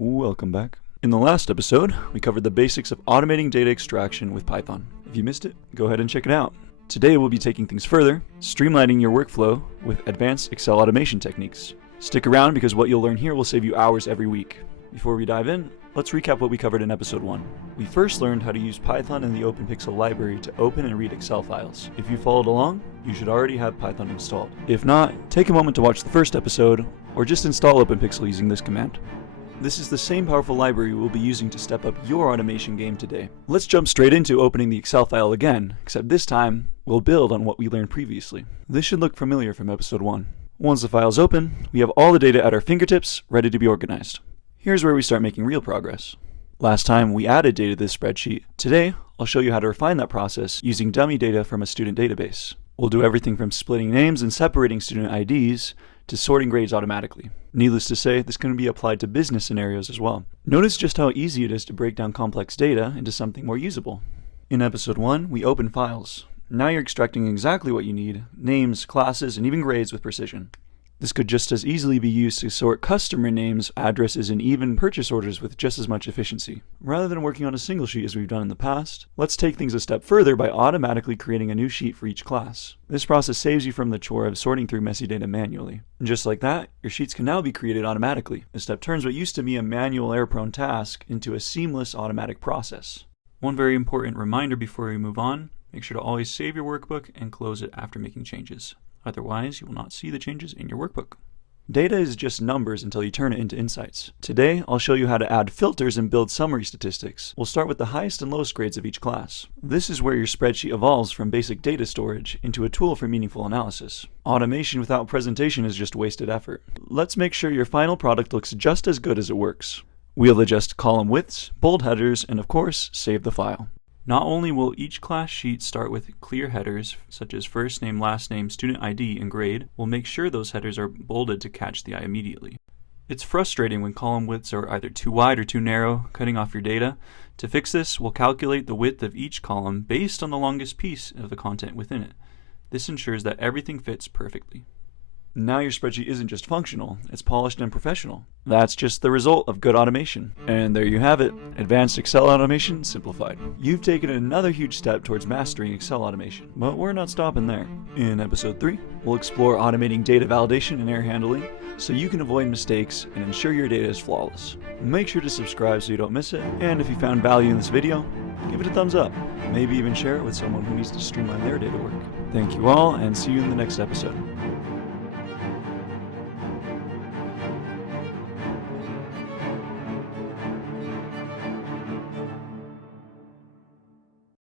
Welcome back. In the last episode, we covered the basics of automating data extraction with Python. If you missed it, go ahead and check it out. Today we'll be taking things further, streamlining your workflow with advanced Excel automation techniques. Stick around because what you'll learn here will save you hours every week. Before we dive in, let's recap what we covered in episode 1. We first learned how to use Python in the OpenPixel library to open and read Excel files. If you followed along, you should already have Python installed. If not, take a moment to watch the first episode, or just install OpenPixel using this command. This is the same powerful library we'll be using to step up your automation game today. Let's jump straight into opening the Excel file again, except this time, we'll build on what we learned previously. This should look familiar from episode 1. Once the file's open, we have all the data at our fingertips, ready to be organized. Here's where we start making real progress. Last time we added data to this spreadsheet. Today, I'll show you how to refine that process using dummy data from a student database. We'll do everything from splitting names and separating student IDs to sorting grades automatically. Needless to say, this can be applied to business scenarios as well. Notice just how easy it is to break down complex data into something more usable. In episode 1, we opened files. Now you're extracting exactly what you need: names, classes, and even grades with precision. This could just as easily be used to sort customer names, addresses, and even purchase orders with just as much efficiency. Rather than working on a single sheet as we've done in the past, let's take things a step further by automatically creating a new sheet for each class. This process saves you from the chore of sorting through messy data manually. And just like that, your sheets can now be created automatically. This step turns what used to be a manual error-prone task into a seamless automatic process. One very important reminder before we move on: make sure to always save your workbook and close it after making changes. Otherwise, you will not see the changes in your workbook. Data is just numbers until you turn it into insights. Today, I'll show you how to add filters and build summary statistics. We'll start with the highest and lowest grades of each class. This is where your spreadsheet evolves from basic data storage into a tool for meaningful analysis. Automation without presentation is just wasted effort. Let's make sure your final product looks just as good as it works. We'll adjust column widths, bold headers, and of course, save the file. Not only will each class sheet start with clear headers, such as first name, last name, student ID, and grade, we'll make sure those headers are bolded to catch the eye immediately. It's frustrating when column widths are either too wide or too narrow, cutting off your data. To fix this, we'll calculate the width of each column based on the longest piece of the content within it. This ensures that everything fits perfectly. Now your spreadsheet isn't just functional, it's polished and professional. That's just the result of good automation. And there you have it, advanced Excel automation simplified. You've taken another huge step towards mastering Excel automation, but we're not stopping there. In episode 3, we'll explore automating data validation and error handling so you can avoid mistakes and ensure your data is flawless. Make sure to subscribe so you don't miss it, and if you found value in this video, give it a thumbs up. Maybe even share it with someone who needs to streamline their data work. Thank you all, and see you in the next episode.